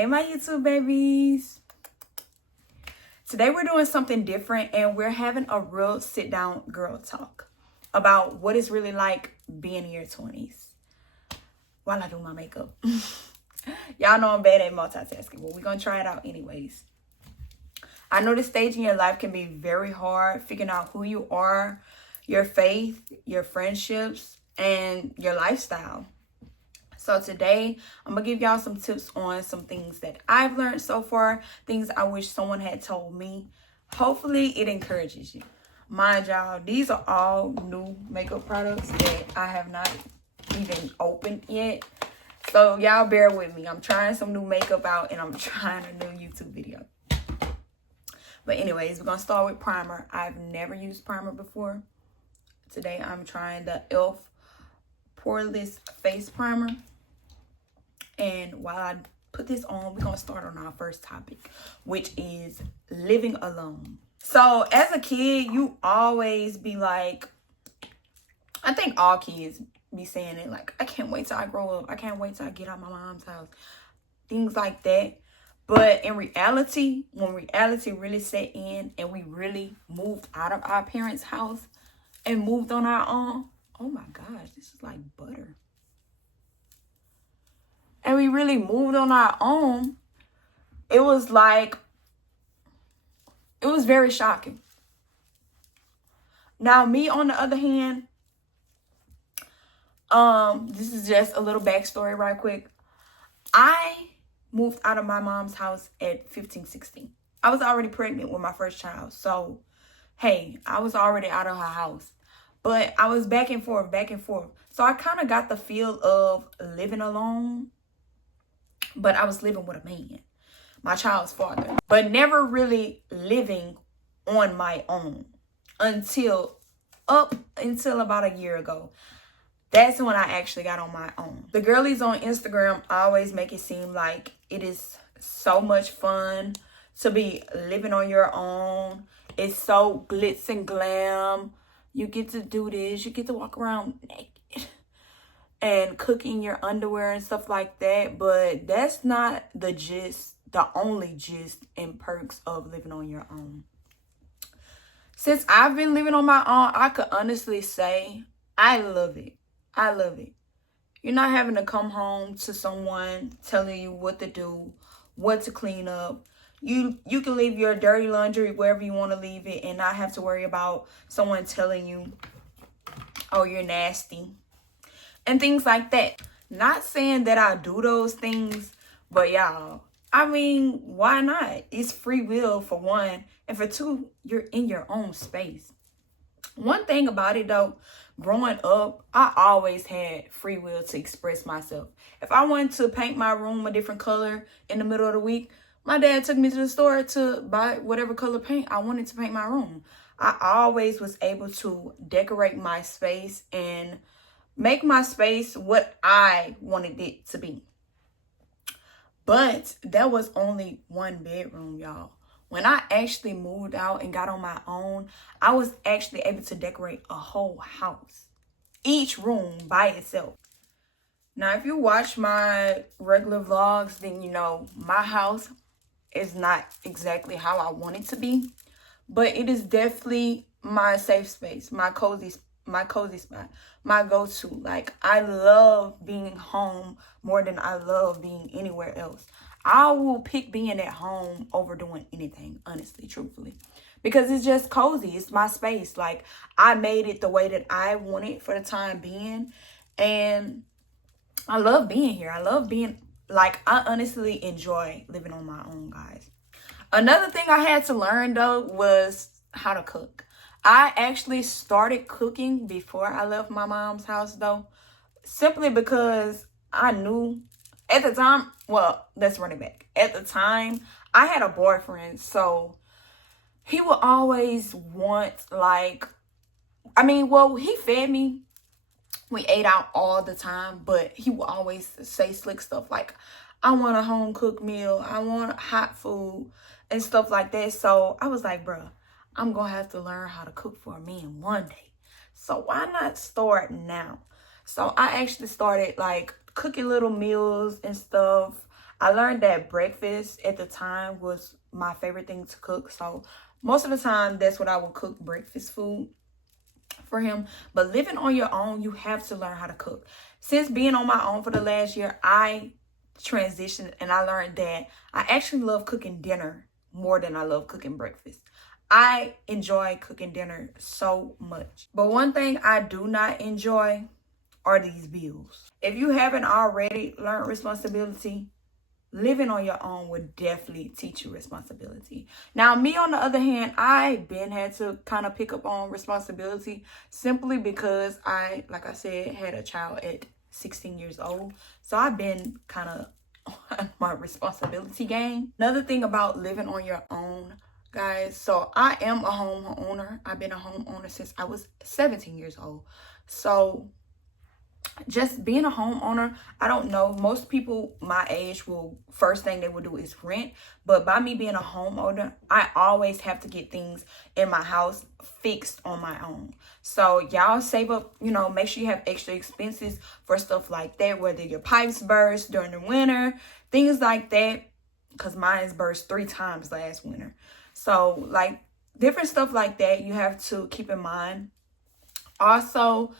Hey my YouTube babies. Today we're doing something different and we're having a real sit down girl talk about what it's really like being in your 20s while I do my makeup. Y'all know I'm bad at multitasking, but we're gonna try it out anyways. I know this stage in your life can be very hard, figuring out who you are, your faith, your friendships, and your lifestyle. So today, I'm going to give y'all some tips on some things that I've learned so far, things I wish someone had told me. Hopefully, it encourages you. Mind y'all, these are all new makeup products that I have not even opened yet. So y'all bear with me. I'm trying some new makeup out and I'm trying a new YouTube video. But anyways, we're going to start with primer. I've never used primer before. Today, I'm trying the e.l.f. Poreless Face Primer. And while I put this on, we're going to start on our first topic, which is living alone. So as a kid, you always be like, I think all kids be saying it, like, I can't wait till I grow up. I can't wait till I get out of my mom's house. Things like that. But in reality, when reality really set in and we really moved out of our parents' house and moved on our own, oh my gosh, this is like butter. And we really moved on our own, it was very shocking. Now, me on the other hand, this is just a little backstory right quick. I moved out of my mom's house at 15, 16. I was already pregnant with my first child. So, hey, I was already out of her house. But I was back and forth. So I kind of got the feel of living alone. But I was living with a man, my child's father. But never really living on my own until about a year ago. That's when I actually got on my own. The girlies on Instagram always make it seem like it is so much fun to be living on your own. It's so glitz and glam. You get to do this. You get to walk around naked and cook in your underwear and stuff like that. But that's not the gist, the only gist and perks of living on your own. Since I've been living on my own, I could honestly say I love it. I love it. You're not having to come home to someone telling you what to do, what to clean up. You can leave your dirty laundry wherever you want to leave it and not have to worry about someone telling you, oh, you're nasty. And things like that. Not saying that I do those things, but y'all, I mean, why not? It's free will for one. And for two, you're in your own space. One thing about it though, growing up, I always had free will to express myself. If I wanted to paint my room a different color in the middle of the week, my dad took me to the store to buy whatever color paint I wanted to paint my room. I always was able to decorate my space and make my space what I wanted it to be. But that was only one bedroom, y'all. When I actually moved out and got on my own, I was actually able to decorate a whole house. Each room by itself. Now, if you watch my regular vlogs, then you know my house is not exactly how I want it to be. But it is definitely my safe space, my cozy spot, my go-to. Like, I love being home more than I love being anywhere else. I will pick being at home over doing anything, honestly, truthfully, because it's just cozy. It's my space. Like, I made it the way that I want it for the time being, and I love being here. I love being, like, I honestly enjoy living on my own, guys. Another thing I had to learn, though, was how to cook. I actually started cooking before I left my mom's house, though, simply because I knew at the time, well, let's run it back. At the time, I had a boyfriend, so he would always want, like, he fed me. We ate out all the time, but he would always say slick stuff like, I want a home cooked meal. I want hot food and stuff like that. So I was like, bruh, I'm going to have to learn how to cook for a man one day. So why not start now? So I actually started like cooking little meals and stuff. I learned that breakfast at the time was my favorite thing to cook. So most of the time, that's what I would cook, breakfast food for him. But living on your own, you have to learn how to cook. Since being on my own for the last year, I transitioned and I learned that I actually love cooking dinner more than I love cooking breakfast. I enjoy cooking dinner so much. But one thing I do not enjoy are these bills. If you haven't already learned responsibility, living on your own would definitely teach you responsibility. Now, me on the other hand, I been had to kind of pick up on responsibility simply because I, like I said, had a child at 16 years old. So I've been kind of on my responsibility game. Another thing about living on your own, guys, so I am a homeowner. I've been a homeowner since I was 17 years old. So just being a homeowner, I don't know, most people my age will, first thing they will do is rent. But by me being a homeowner, I always have to get things in my house fixed on my own. So y'all save up, you know, make sure you have extra expenses for stuff like that, whether your pipes burst during the winter, things like that, because mine's burst 3 times last winter. So like different stuff like that you have to keep in mind. Also,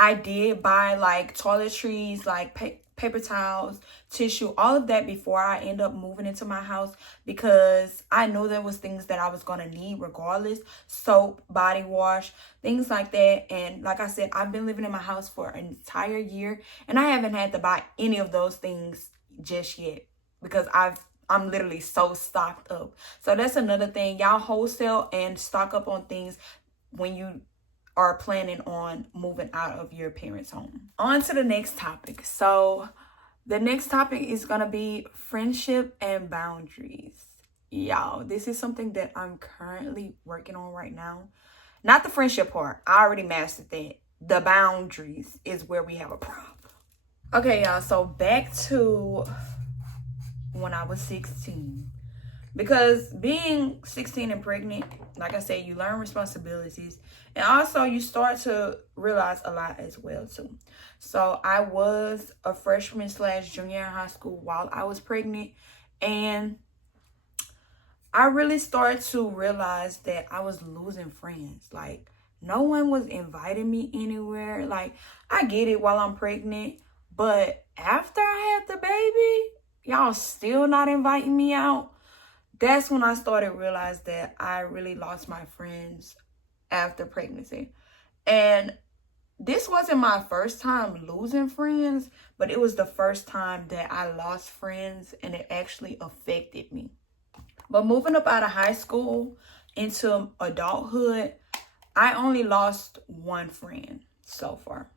I did buy like toiletries, like paper towels, tissue, all of that before I end up moving into my house, because I knew there was things that I was going to need regardless. Soap, body wash, things like that. And like I said, I've been living in my house for an entire year and I haven't had to buy any of those things just yet because I'm literally so stocked up. So that's another thing. Y'all wholesale and stock up on things when you are planning on moving out of your parents' home. On to the next topic. So the next topic is gonna be friendship and boundaries. Y'all, this is something that I'm currently working on right now. Not the friendship part, I already mastered that. The boundaries is where we have a problem. Okay, y'all, so back to when I was 16. Because being 16 and pregnant, like I said, you learn responsibilities. And also you start to realize a lot as well too. So I was a freshman / junior in high school while I was pregnant. And I really started to realize that I was losing friends. Like no one was inviting me anywhere. Like I get it while I'm pregnant. But after I had the baby, y'all still not inviting me out. That's when I started to realize that I really lost my friends after pregnancy. And this wasn't my first time losing friends, but it was the first time that I lost friends and it actually affected me. But moving up out of high school into adulthood, I only lost one friend so far.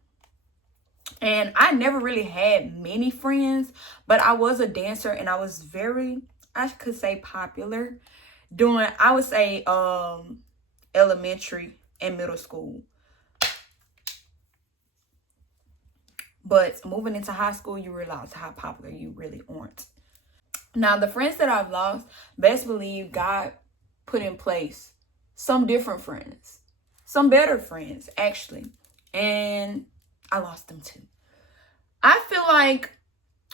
And I never really had many friends, but I was a dancer and I was very, I could say, popular during, I would say, elementary and middle school. But moving into high school, you realize how popular you really aren't. Now, the friends that I've lost, best believe God put in place some different friends, some better friends, actually. And I lost them too. I feel like,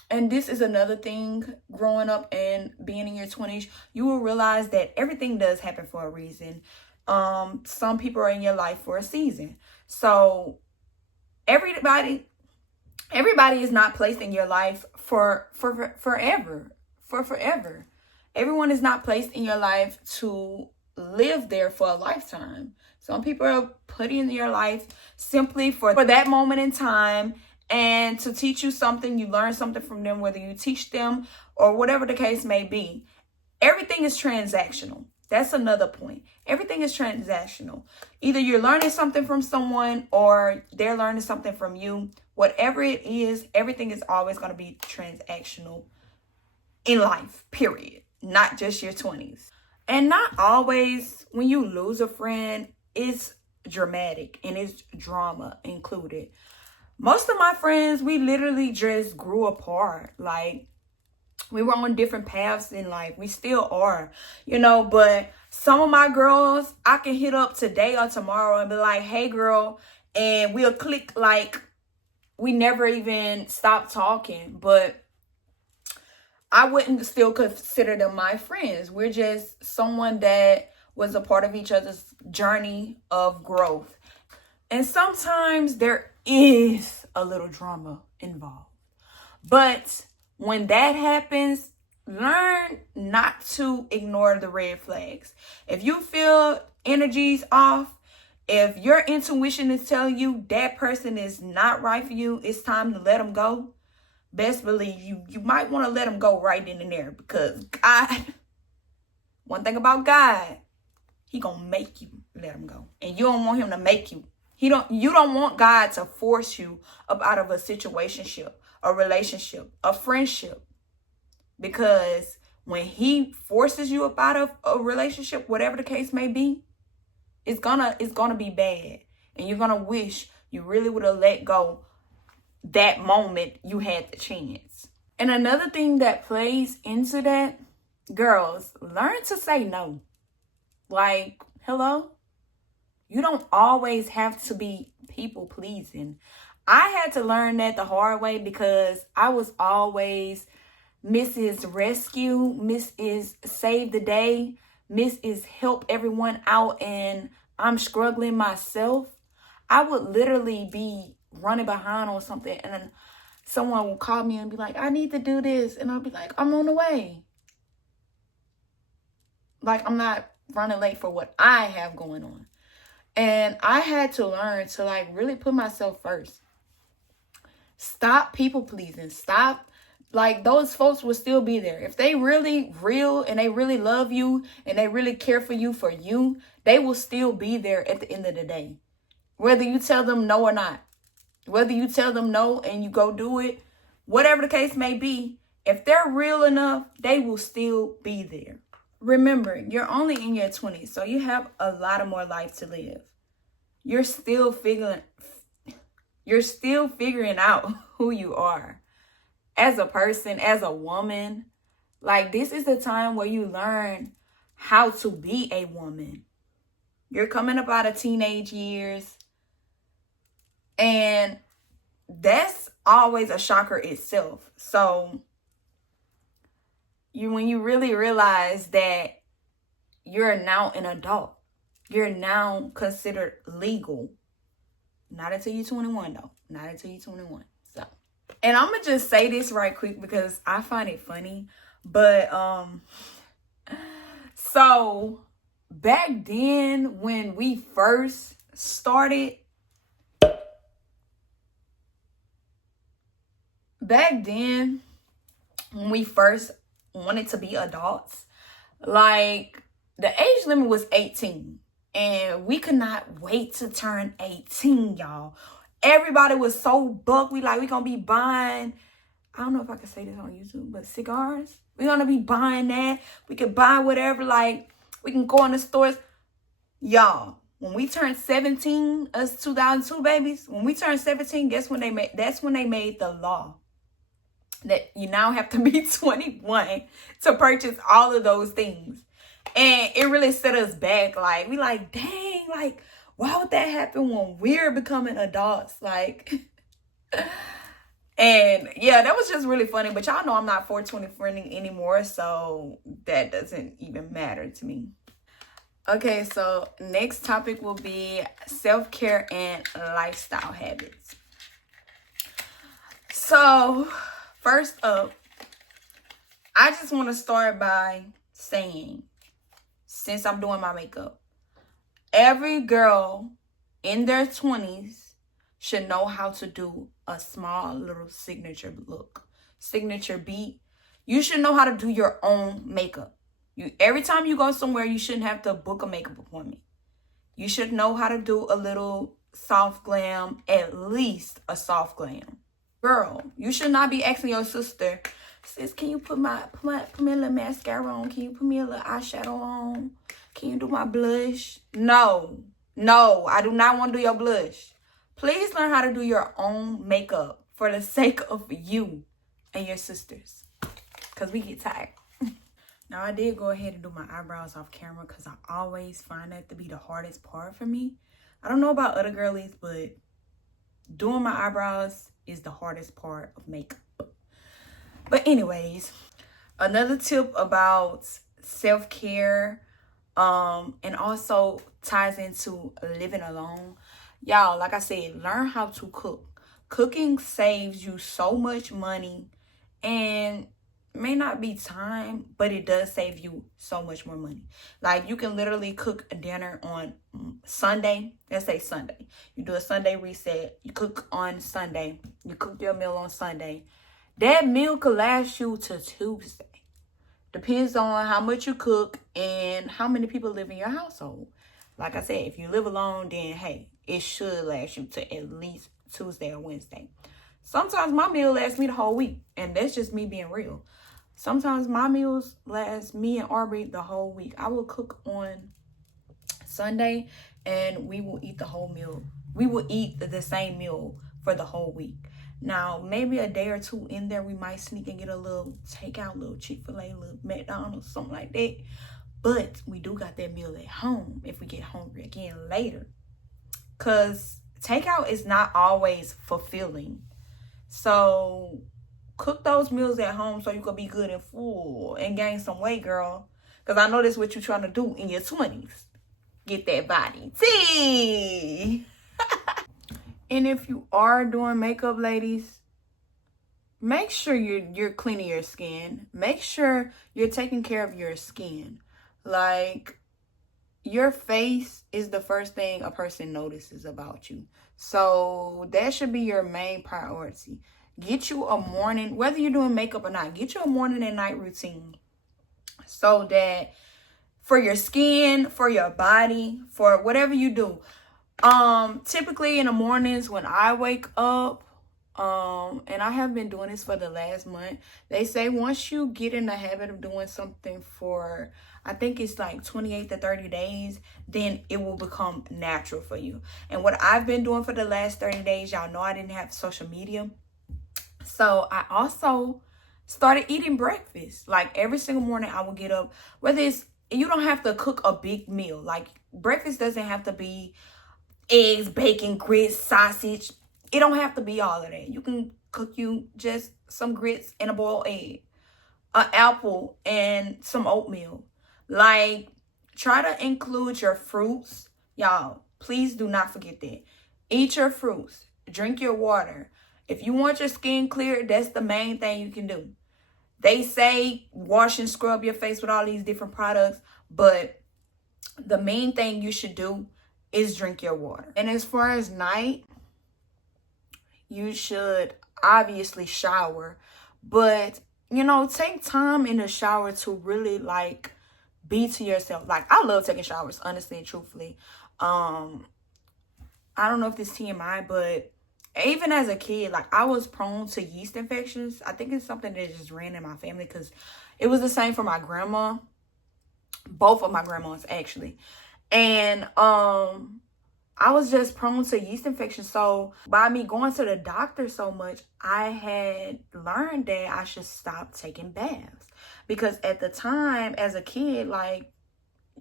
and this is another thing, growing up and being in your 20s, you will realize that everything does happen for a reason. Some people are in your life for a season. So everybody is not placed in your life for forever. Everyone is not placed in your life to live there for a lifetime. Some people are put in your life simply for that moment in time and to teach you something. You learn something from them, whether you teach them or whatever the case may be. Everything is transactional. That's another point. Everything is transactional. Either you're learning something from someone or they're learning something from you. Whatever it is, everything is always going to be transactional in life, period. Not just your 20s. And not always when you lose a friend, it's dramatic and it's drama included. Most of my friends, we literally just grew apart. Like, we were on different paths in life. We still are, you know, but some of my girls, I can hit up today or tomorrow and be like, hey, girl, and we'll click like we never even stopped talking. But I wouldn't still consider them my friends. We're just someone that was a part of each other's journey of growth. And sometimes there is a little drama involved. But when that happens, learn not to ignore the red flags. If you feel energies off, if your intuition is telling you that person is not right for you, it's time to let them go. Best believe you might want to let them go right then and there, because God, one thing about God, he gonna make you let him go. And you don't want him to make you. You don't want God to force you up out of a situationship, a relationship, a friendship. Because when he forces you up out of a relationship, whatever the case may be, it's gonna be bad. And you're gonna wish you really would have let go that moment you had the chance. And another thing that plays into that, girls, learn to say no. Like, hello? You don't always have to be people pleasing. I had to learn that the hard way, because I was always Mrs. Rescue, Mrs. Save the Day, Mrs. Help everyone out, and I'm struggling myself. I would literally be running behind on something, and then someone would call me and be like, I need to do this. And I'll be like, I'm on the way. Like, I'm not running late for what I have going on. And I had to learn to like really put myself first. Stop people pleasing. Stop. Like, those folks will still be there. If they really real and they really love you and they really care for you, they will still be there at the end of the day. Whether you tell them no or not. Whether you tell them no and you go do it, whatever the case may be, if they're real enough, they will still be there. Remember, you're only in your 20s, so you have a lot of more life to live. You're still figuring out who you are as a person, as a woman. Like, this is the time where you learn how to be a woman. You're coming up out of teenage years, and that's always a shocker itself. So when you really realize that you're now an adult, you're now considered legal. Not until you're 21, though. Not until you're 21. So, and I'm gonna just say this right quick because I find it funny. But so back then when we first started, wanted to be adults, like, the age limit was 18. And we could not wait to turn 18, y'all. Everybody was so buck. We gonna be buying, I don't know if I can say this on YouTube, but cigars. We're gonna be buying that. We could buy whatever, like, we can go in the stores. Y'all, when we turned 17, us 2002 babies, when we turned 17, that's when they made the law that you now have to be 21 to purchase all of those things. And it really set us back. Like, we like, dang, like, why would that happen when we're becoming adults? Like, and yeah, that was just really funny. But y'all know I'm not 420 friendly anymore, so that doesn't even matter to me. Okay, so next topic will be self-care and lifestyle habits. So first up, I just want to start by saying, since I'm doing my makeup, every girl in their 20s should know how to do a small little signature look, signature beat. You should know how to do your own makeup. Every time you go somewhere, you shouldn't have to book a makeup appointment. You should know how to do a little soft glam, at least a soft glam. Girl, you should not be asking your sister, sis, can you put me a little mascara on? Can you put me a little eyeshadow on? Can you do my blush? No, I do not want to do your blush. Please learn how to do your own makeup for the sake of you and your sisters, because we get tired. Now, I did go ahead and do my eyebrows off camera because I always find that to be the hardest part for me. I don't know about other girlies, but doing my eyebrows is the hardest part of makeup. But anyways, Another tip about self-care, and also ties into living alone. Y'all, like I said, learn how to cook. Cooking saves you so much money, and may not be time, but it does save you so much more money. Like, you can literally cook a dinner on Sunday. Let's say Sunday. You do a Sunday reset. You cook on Sunday. You cook your meal on Sunday. That meal could last you to Tuesday. Depends on how much you cook and how many people live in your household. Like I said, if you live alone, then hey, it should last you to at least Tuesday or Wednesday. Sometimes my meal lasts me the whole week, and that's just me being real. Sometimes my meals last me and Aubrey the whole week. I will cook on Sunday, and we will eat the whole meal. We will eat the same meal for the whole week. Now, maybe a day or two in there, we might sneak and get a little takeout, little Chick-fil-A, little McDonald's, something like that. But we do got that meal at home if we get hungry again later. Because takeout is not always fulfilling. So cook those meals at home so you can be good and full and gain some weight, girl. Because I know that's what you're trying to do in your 20s. Get that body. See? And if you are doing makeup, ladies, make sure you're cleaning your skin. Make sure you're taking care of your skin. Like, your face is the first thing a person notices about you. So that should be your main priority. Get you a morning, whether you're doing makeup or not, get you a morning and night routine. So that for your skin, for your body, for whatever you do. Typically in the mornings when I wake up, and I have been doing this for the last month, they say once you get in the habit of doing something for, I think it's like 28 to 30 days, then it will become natural for you. And what I've been doing for the last 30 days, y'all know I didn't have social media. So I also started eating breakfast. Like, every single morning I will get up, whether it's, you don't have to cook a big meal. Like, breakfast doesn't have to be eggs, bacon, grits, sausage. It don't have to be all of that. You can cook you just some grits and a boiled egg, an apple, and some oatmeal. Like, try to include your fruits. Y'all, please do not forget that. Eat your fruits. Drink your water. If you want your skin clear, that's the main thing you can do. They say wash and scrub your face with all these different products, but the main thing you should do is drink your water. And as far as night, you should obviously shower, but you know, take time in the shower to really like be to yourself. Like, I love taking showers, honestly and truthfully. I don't know if this TMI, but even as a kid, like, I was prone to yeast infections. I think it's something that just ran in my family because it was the same for my grandma, both of my grandmas actually. And I was just prone to yeast infections. So by me going to the doctor so much, I had learned that I should stop taking baths. Because at the time, as a kid, like,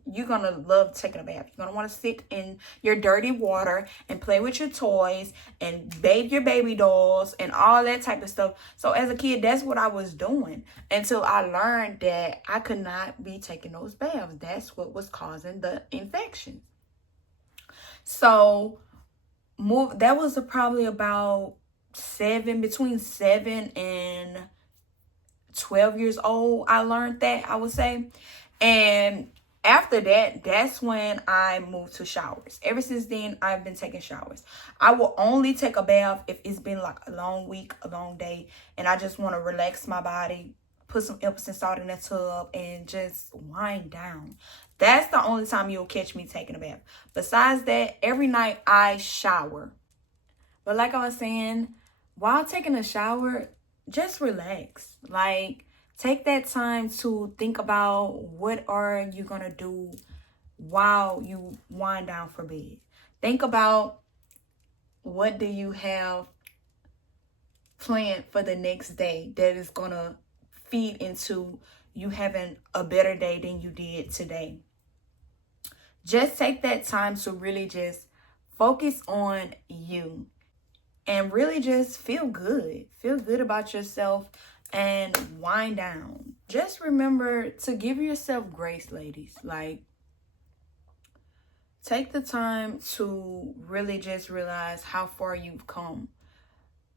you're going to love taking a bath. You're going to want to sit in your dirty water and play with your toys and bathe your baby dolls and all that type of stuff. So as a kid, that's what I was doing until I learned that I could not be taking those baths. That's what was causing the infection. So that was probably about between 7 and 12 years old. I learned that, I would say. And after that, that's when I moved to showers. Ever since then, I've been taking showers. I will only take a bath if it's been like a long week, a long day, and I just want to relax my body, put some Epsom salt in the tub, and just wind down. That's the only time you'll catch me taking a bath. Besides that, every night I shower. But like I was saying, while taking a shower, just relax. Like, take that time to think about what are you going to do while you wind down for bed. Think about what do you have planned for the next day that is going to feed into you having a better day than you did today. Just take that time to really just focus on you and really just feel good. Feel good about yourself and wind down. just remember to give yourself grace, ladies. Like, take the time to really just realize how far you've come.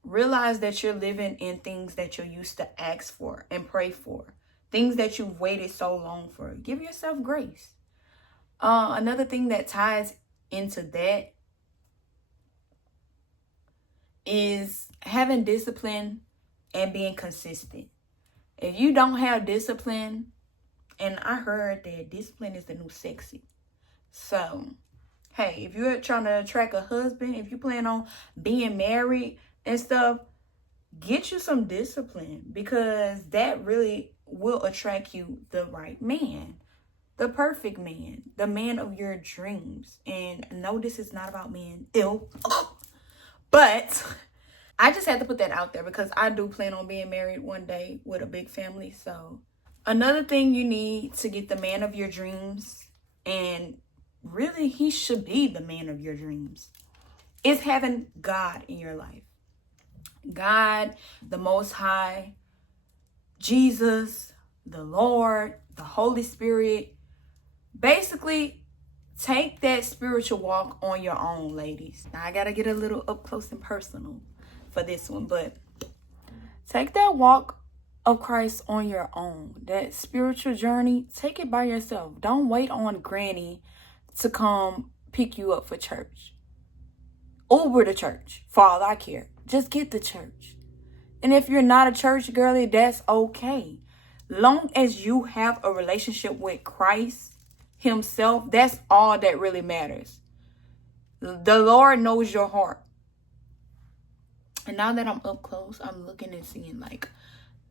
Realize that you're living in things that you used to ask for and pray for. Things that you've waited so long for. Give yourself grace. Another thing that ties into that is having discipline and being consistent. If you don't have discipline, and I heard that discipline is the new sexy. So, hey, if you're trying to attract a husband, if you plan on being married and stuff, get you some discipline, because that really will attract you the right man, the perfect man, the man of your dreams. And no, this is not about men. Ew. But I just had to put that out there because I do plan on being married one day with a big family. So another thing you need to get the man of your dreams, and really he should be the man of your dreams, is having God in your life. God, the Most High, Jesus, the Lord, the Holy Spirit. Basically, take that spiritual walk on your own, ladies. Now, I got to get a little up close and personal for this one, but take that walk of Christ on your own. That spiritual journey, take it by yourself. Don't wait on Granny to come pick you up for church. Uber to church, for all I care. Just get to church. And if you're not a church girly, that's okay. Long as you have a relationship with Christ himself, that's all that really matters. The Lord knows your heart. And now that I'm up close, I'm looking and seeing like,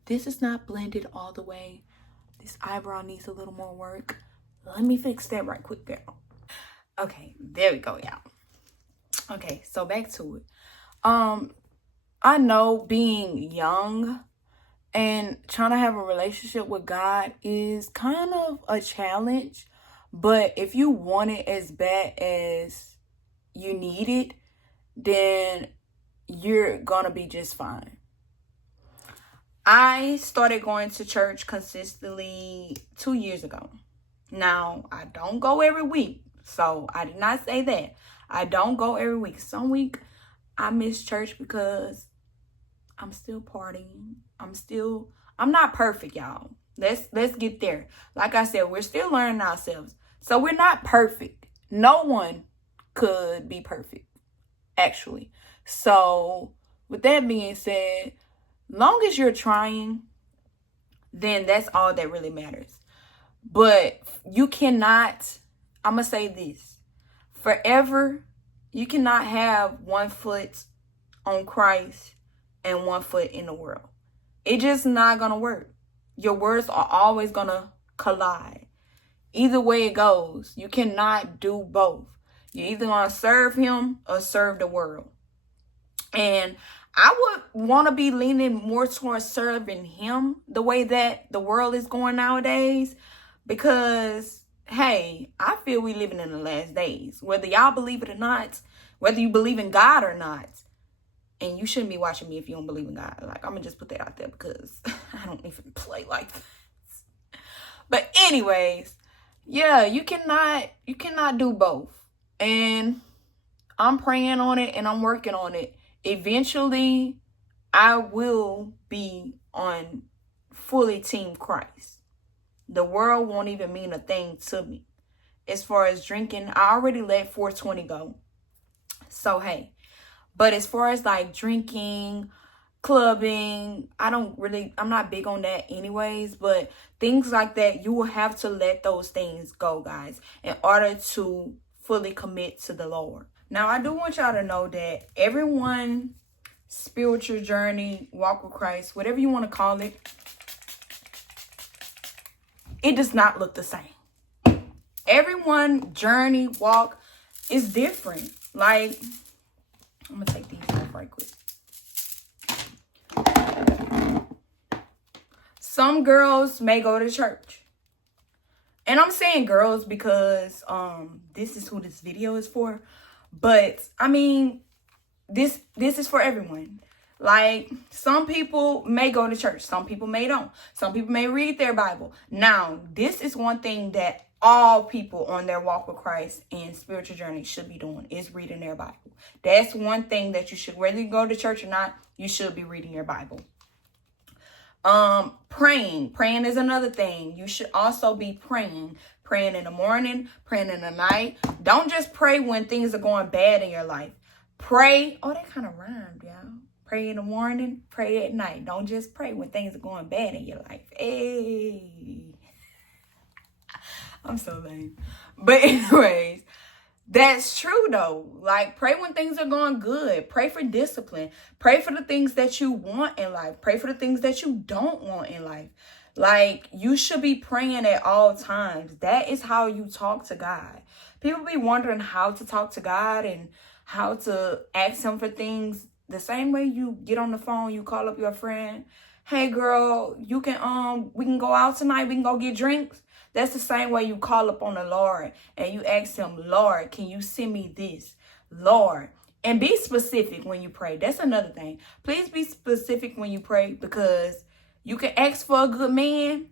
this is not blended all the way. This eyebrow needs a little more work. Let me fix that right quick, girl. Okay, there we go, y'all. Okay, so back to it. I know being young and trying to have a relationship with God is kind of a challenge. But if you want it as bad as you need it, then you're going to be just fine. I started going to church consistently 2 years ago. Now, I don't go every week. So I did not say that. I don't go every week. Some week I miss church because I'm still partying. I'm not perfect, y'all. Let's get there. Like I said, we're still learning ourselves. So we're not perfect. No one could be perfect, actually. So with that being said, long as you're trying, then that's all that really matters. But you cannot, I'm going to say this, forever, you cannot have 1 foot on Christ and 1 foot in the world. It's just not going to work. Your words are always going to collide. Either way it goes, you cannot do both. You're either going to serve him or serve the world. And I would want to be leaning more towards serving him the way that the world is going nowadays. Because, hey, I feel we living in the last days. Whether y'all believe it or not, whether you believe in God or not. And you shouldn't be watching me if you don't believe in God. Like, I'm going to just put that out there because I don't even play like that. But anyways, yeah, you cannot do both. And I'm praying on it and I'm working on it. Eventually, I will be on fully Team Christ. The world won't even mean a thing to me. As far as drinking, I already let 420 go. So, hey. But as far as like drinking, clubbing, I'm not big on that anyways. But things like that, you will have to let those things go, guys, in order to fully commit to the Lord. Now, I do want y'all to know that everyone's spiritual journey, walk with Christ, whatever you want to call it, it does not look the same. Everyone's journey, walk is different. Like, I'm going to take these off right quick. Some girls may go to church. And I'm saying girls because this is who this video is for. But, I mean, this is for everyone. Like, some people may go to church. Some people may don't. Some people may read their Bible. Now, this is one thing that all people on their walk with Christ and spiritual journey should be doing, is reading their Bible. That's one thing that you should, whether you go to church or not, you should be reading your Bible. Praying is another thing. You should also be praying in the morning, praying in the night. Don't just pray when things are going bad in your life. Pray. Oh, that kind of rhymed, y'all. Pray in the morning, pray at night. Don't just pray when things are going bad in your life. Hey, I'm so lame. But anyways, that's true though. Like, pray when things are going good. Pray for discipline. Pray for the things that you want in life. Pray for the things that you don't want in life. Like, you should be praying at all times. That is how you talk to God. People be wondering how to talk to God and how to ask him for things. The same way you get on the phone, you call up your friend. Hey girl, you can we can go out tonight, we can go get drinks. That's the same way you call up on the Lord and you ask him, Lord, can you send me this? Lord. And be specific when you pray. That's another thing. Please be specific when you pray, because you can ask for a good man.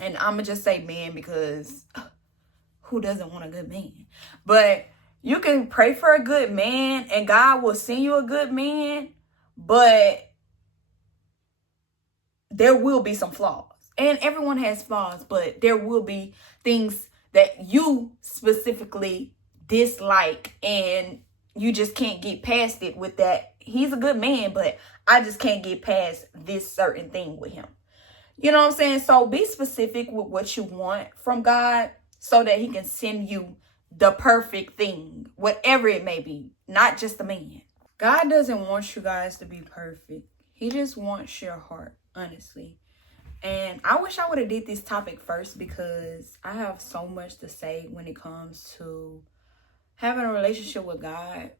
And I'm going to just say man, because who doesn't want a good man? But you can pray for a good man and God will send you a good man, but there will be some flaws. And everyone has flaws, but there will be things that you specifically dislike and you just can't get past it with that. He's a good man, but I just can't get past this certain thing with him. You know what I'm saying? So be specific with what you want from God so that he can send you the perfect thing, whatever it may be, not just a man. God doesn't want you guys to be perfect. He just wants your heart, honestly. And I wish I would have did this topic first, because I have so much to say when it comes to having a relationship with God.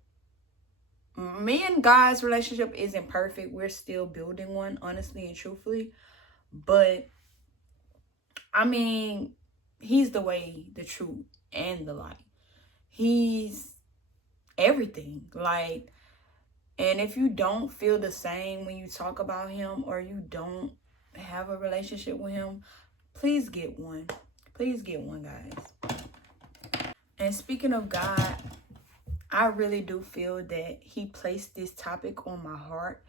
Me and God's relationship isn't perfect. We're still building one, honestly and truthfully. But, I mean, he's the way, the truth, and the light. He's everything. Like, and if you don't feel the same when you talk about him, or you don't have a relationship with him, please get one. Please get one, guys. And speaking of God, I really do feel that he placed this topic on my heart,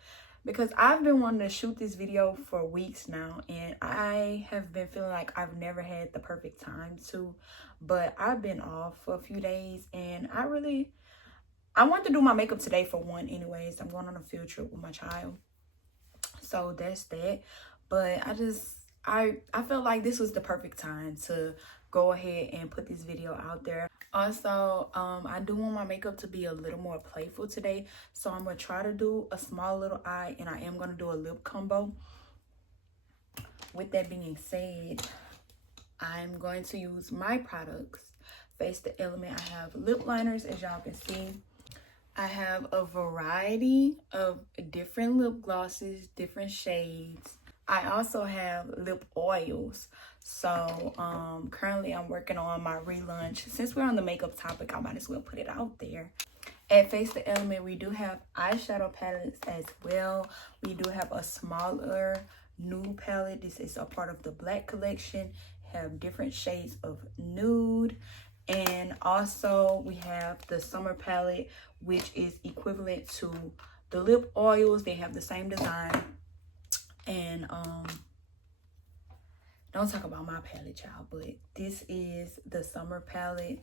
because I've been wanting to shoot this video for weeks now, and I have been feeling like I've never had the perfect time to, but I've been off for a few days, and I want to do my makeup today for one anyways. I'm going on a field trip with my child, so that's that. But I felt like this was the perfect time to go ahead and put this video out there. Also, I do want my makeup to be a little more playful today. So I'm going to try to do a small little eye, and I am going to do a lip combo. With that being said, I'm going to use my products. Face the Element. I have lip liners, as y'all can see. I have a variety of different lip glosses, different shades. I also have lip oils. So currently I'm working on my relaunch. Since we're on the makeup topic, I might as well put it out there. At Face the Element, we do have eyeshadow palettes as well. We do have a smaller nude palette. This is a part of the Black collection. Have different shades of nude. And also we have the summer palette, which is equivalent to the lip oils. They have the same design. And don't talk about my palette, y'all, but this is the summer palette.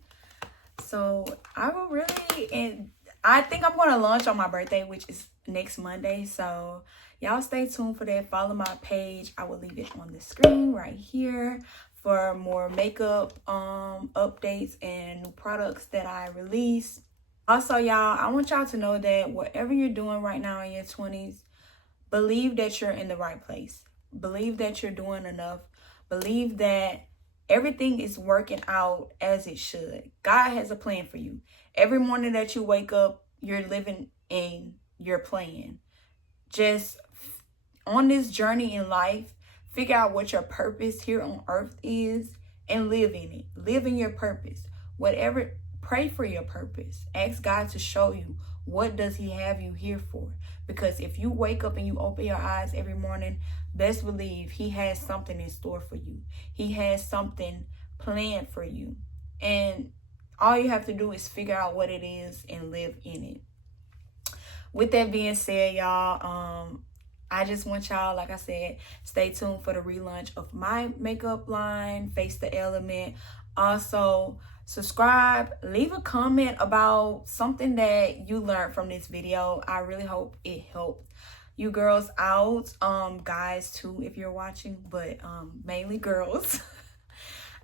So I will really, and I think I'm going to launch on my birthday, which is next Monday. So y'all stay tuned for that. Follow my page. I will leave it on the screen right here for more makeup updates and new products that I release. Also, y'all, I want y'all to know that whatever you're doing right now in your 20s, believe that you're in the right place. Believe that you're doing enough. Believe that everything is working out as it should. God has a plan for you. Every morning that you wake up, you're living in your plan. Just on this journey in life, figure out what your purpose here on earth is and live in it. Live in your purpose. Whatever, pray for your purpose. Ask God to show you What does he have you here for? Because if you wake up and you open your eyes every morning, best believe he has something in store for you. He has something planned for you. And all you have to do is figure out what it is and live in it. With that being said, y'all, I just want y'all, like I said, stay tuned for the relaunch of my makeup line, Face the Element. Also, subscribe, leave a comment about something that you learned from this video. I really hope it helped you girls out, guys too if you're watching, but mainly girls.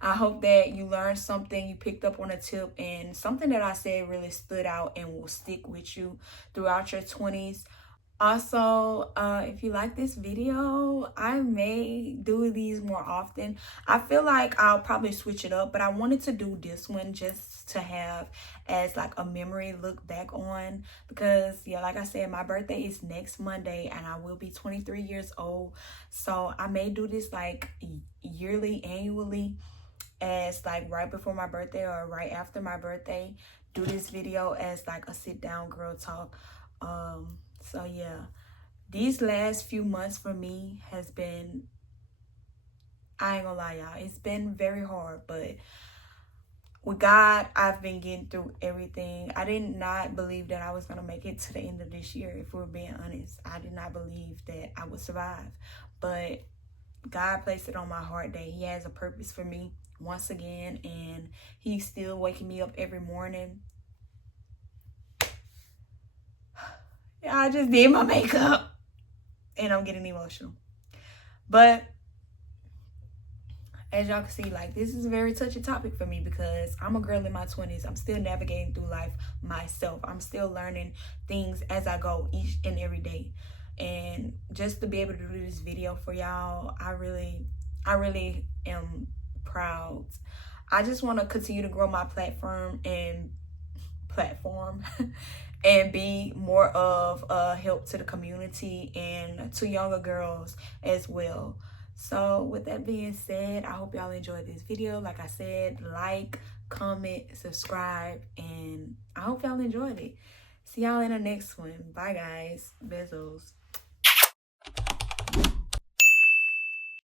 I hope that you learned something, you picked up on a tip, and something that I said really stood out and will stick with you throughout your 20s. Also, if you like this video, I may do these more often. I feel like I'll probably switch it up, but I wanted to do this one just to have as like a memory look back on, because yeah, like I said, my birthday is next Monday and I will be 23 years old. So I may do this like yearly, annually, as like right before my birthday or right after my birthday. Do this video as like a sit down girl talk. So yeah, these last few months for me has been, I ain't gonna lie y'all, it's been very hard, but with God, I've been getting through everything. I did not believe that I was gonna make it to the end of this year, if we're being honest. I did not believe that I would survive, but God placed it on my heart that he has a purpose for me once again, and he's still waking me up every morning. I just did my makeup and I'm getting emotional. But as y'all can see, like, this is a very touchy topic for me because I'm a girl in my 20s. I'm still navigating through life myself. I'm still learning things as I go each and every day. And just to be able to do this video for y'all, I really am proud. I just want to continue to grow my platform and and be more of a help to the community and to younger girls as well. So with that being said, I hope y'all enjoyed this video. Like I said, like, comment, subscribe, and I hope y'all enjoyed it. See y'all in the next one. Bye guys. Bezos.